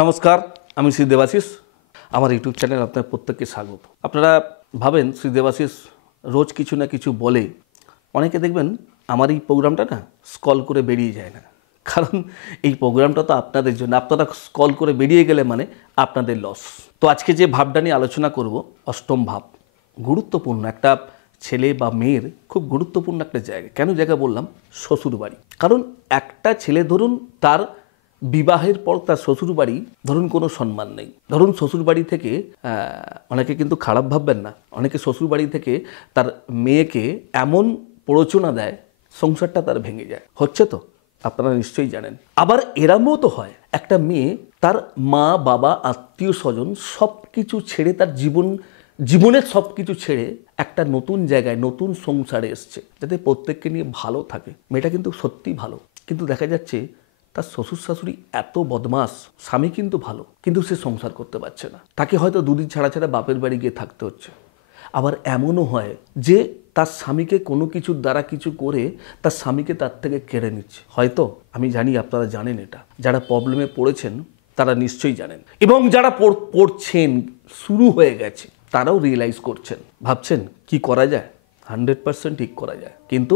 নমস্কার, আমি শ্রী দেবাশিস। আমার ইউটিউব চ্যানেল আপনার প্রত্যেককে স্বাগত। আপনারা ভাবেন শ্রী দেবাশিস রোজ কিছু না কিছু বলে, অনেকে দেখবেন আমার এই প্রোগ্রামটা না স্ক্রল করে বেরিয়ে যায় না, কারণ এই প্রোগ্রামটা তো আপনাদের জন্য। আপনারা স্ক্রল করে বেরিয়ে গেলে মানে আপনাদের লস। তো আজকে যে ভাবটা নিয়ে আলোচনা করব, অষ্টম ভাব, গুরুত্বপূর্ণ একটা ছেলে বা মেয়ের খুব গুরুত্বপূর্ণ একটা জায়গা। কেন জায়গা বললাম? শ্বশুরবাড়ি। কারণ একটা ছেলে ধরুন তার বিবাহের পর তার শ্বশুরবাড়ি ধরুন কোনো সম্মান নেই, ধরুন শ্বশুরবাড়ি থেকে অনেকে কিন্তু খারাপ ভাববেন না, অনেকে শ্বশুরবাড়ি থেকে তার মেয়েকে এমন প্ররোচনা দেয় সংসারটা তার ভেঙে যায়। হচ্ছে তো, আপনারা নিশ্চয়ই জানেন। আবার এরমও তো হয়, একটা মেয়ে তার মা বাবা আত্মীয় স্বজন সব কিছু ছেড়ে, তার জীবনের সব কিছু ছেড়ে একটা নতুন জায়গায় নতুন সংসারে এসছে, যাতে প্রত্যেককে নিয়ে ভালো থাকে। মেয়েটা কিন্তু সত্যিই ভালো, কিন্তু দেখা যাচ্ছে তার শ্বশুর শাশুড়ি এত বদমাস। স্বামী কিন্তু ভালো, কিন্তু সে সংসার করতে পারছে না। তাকে হয়তো দুদিন ছাড়া ছাড়া বাপের বাড়ি গিয়ে থাকতে হচ্ছে। আবার এমনও হয় যে তার স্বামীকে কোনো কিছুর দ্বারা কিছু করে তার স্বামীকে তার থেকে কেড়ে নিচ্ছে। হয়তো, আমি জানি আপনারা জানেন এটা, যারা প্রবলেমে পড়েছেন তারা নিশ্চয়ই জানেন, এবং যারা পড়ছেন, শুরু হয়ে গেছে, তারাও রিয়েলাইজ করছেন, ভাবছেন কি করা যায়। 100% ঠিক করা যায়, কিন্তু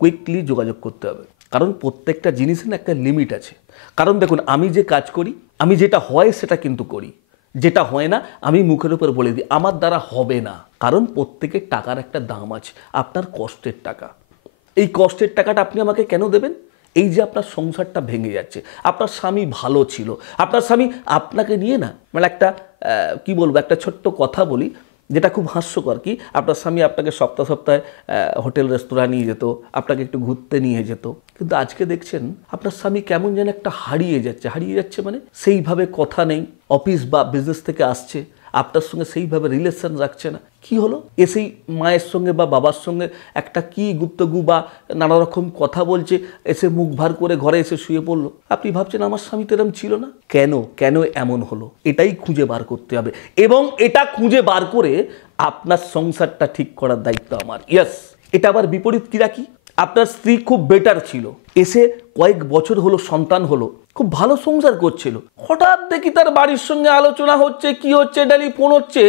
কুইকলি যোগাযোগ করতে হবে। কারণ প্রত্যেকটা জিনিসের না একটা লিমিট আছে। কারণ দেখুন, আমি যে কাজ করি, আমি যেটা হয় সেটা কিন্তু করি, যেটা হয় না আমি মুখের উপর বলে দিই আমার দ্বারা হবে না। কারণ প্রত্যেকের টাকার একটা দাম আছে, আপনার কষ্টের টাকা। এই কষ্টের টাকাটা আপনি আমাকে কেন দেবেন? এই যে আপনার সংসারটা ভেঙে যাচ্ছে, আপনার স্বামী ভালো ছিল, আপনার স্বামী আপনাকে নিয়ে না, মানে একটা কি বলবো, একটা ছোট্ট কথা বলি যেটা খুব হাস্যকর। কি, আপনার স্বামী আপনাকে সপ্তাহে সপ্তাহে হোটেল রেস্তোরাঁ নিয়ে যেত, আপনাকে একটু ঘুরতে নিয়ে যেত, কিন্তু আজকে দেখছেন আপনার স্বামী কেমন যেন একটা হারিয়ে যাচ্ছে মানে সেইভাবে কথা নেই, অফিস বা বিজনেস থেকে আসছে, আপনার সঙ্গে সেইভাবে রিলেশন রাখছে না। কি হলো? এসেই মায়ের সঙ্গে বা বাবার সঙ্গে একটা কি গুপ্তগু বা নানা রকম কথা বলছে, এসে মুখ ভার করে ঘরে এসে শুয়ে পড়লো। আপনি ভাবছেন আমার স্বামী তো এরম ছিল না। কেন এমন হলো? এটাই খুঁজে বার করতে হবে, এবং এটা খুঁজে বার করে আপনার সংসারটা ঠিক করার দায়িত্ব আমার। ইয়েস, এটা আবার বিপরীত কি রাখি, আপনার স্ত্রী খুব বেটার ছিল, এসে কয়েক বছর হলো, সন্তান হলো, খুব ভালো সংসার করছিল, হঠাৎ দেখি তার বাড়ির সঙ্গে আলোচনা হচ্ছে, কি হচ্ছে, টেলিফোন হচ্ছে,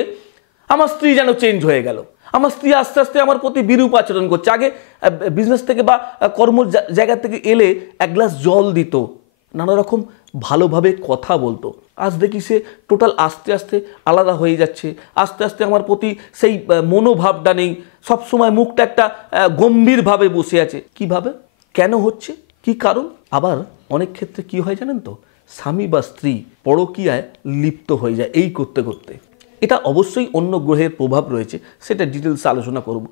আমার স্ত্রী যেন চেঞ্জ হয়ে গেল। আমার স্ত্রী আস্তে আস্তে আমার প্রতি বিরূপ আচরণ করছে। আগে বিজনেস থেকে বা কর্ম জায়গা থেকে এলে এক গ্লাস জল দিত, নানা রকম ভালোভাবে কথা বলতো। আজ দেখি সে টোটাল আস্তে আস্তে আলাদা হয়ে যাচ্ছে, আস্তে আস্তে আমার প্রতি সেই মনোভাবটা নেই, সবসময় মুখটা একটা গম্ভীরভাবে বসে আছে। কিভাবে, কেন হচ্ছে, কি কারণ? আবার অনেক ক্ষেত্রে কি হয় জানেন তো, স্বামী বা স্ত্রী পরকীয়ায় লিপ্ত হয়ে যায় এই করতে করতে। এটা অবশ্যই অন্য গ্রহের প্রভাব রয়েছে, সেটা ডিটেলস আলোচনা করব।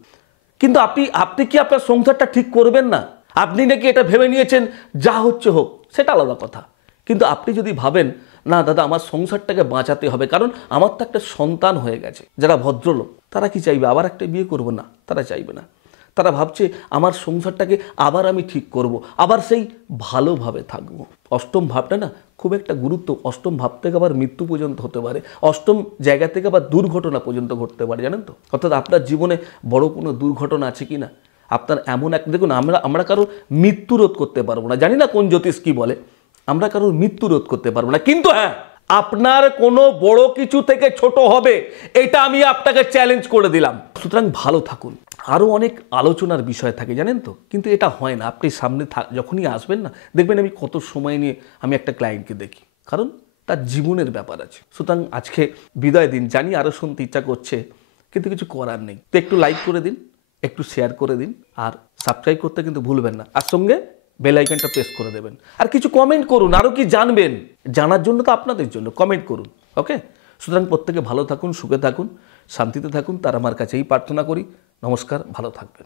কিন্তু আপনি কি আপনার সংসারটা ঠিক করবেন না? আপনি নাকি এটা ভেবে নিয়েছেন যা হচ্ছে হোক, সেটা আলাদা কথা। কিন্তু আপনি যদি ভাবেন না দাদা আমার সংসারটাকে বাঁচাতে হবে, কারণ আমার তো একটা সন্তান হয়ে গেছে। যারা ভদ্রলোক তারা কি চাইবে? আবার একটা বিয়ে করব না, তারা চাইবে না। তারা ভাবছে আমার সংসারটাকে আবার আমি ঠিক করব, আবার সেই ভালোভাবে থাকবো। অষ্টম ভাবটা না খুব একটা গুরুত্ব। অষ্টম ভাব থেকে আবার মৃত্যু পর্যন্ত হতে পারে, অষ্টম জায়গা থেকে আবার দুর্ঘটনা পর্যন্ত ঘটতে পারে, জানেন তো? অর্থাৎ আপনার জীবনে বড় কোনো দুর্ঘটনা আছে কি না, আপনার এমন এক, দেখুন আমরা কারোর মৃত্যু রোধ করতে পারবো না, জানি না কোন জ্যোতিষ কি বলে, আমরা কারোর মৃত্যু রোধ করতে পারবো না, কিন্তু হ্যাঁ আপনার কোনো বড় কিছু থেকে ছোট হবে, এটা আমি আপনাকে চ্যালেঞ্জ করে দিলাম। সুতরাং ভালো থাকুন। আরও অনেক আলোচনার বিষয় থাকে জানেন তো, কিন্তু এটা হয় না। আপনি সামনে যখনই আসবেন না, দেখবেন আমি কত সময় নিয়ে আমি একটা ক্লায়েন্টকে দেখি, কারণ তার জীবনের ব্যাপার আছে। সুতরাং আজকে বিদায় দিন, জানি আরও শুনতে ইচ্ছা করছে, কিন্তু কিছু করার নেই। তো একটু লাইক করে দিন, একটু শেয়ার করে দিন, আর সাবস্ক্রাইব করতে কিন্তু ভুলবেন না, আর সঙ্গে বেল আইকনটা প্রেস করে দেবেন। আর কিছু কমেন্ট করুন, আরও কি জানবেন, জানার জন্য তো আপনাদের জন্য কমেন্ট করুন। ওকে, সুতরাং প্রত্যেকে ভালো থাকুন, সুখে থাকুন, শান্তিতে থাকুন, তার আমার কাছেই প্রার্থনা করি। নমস্কার, ভালো থাকবেন।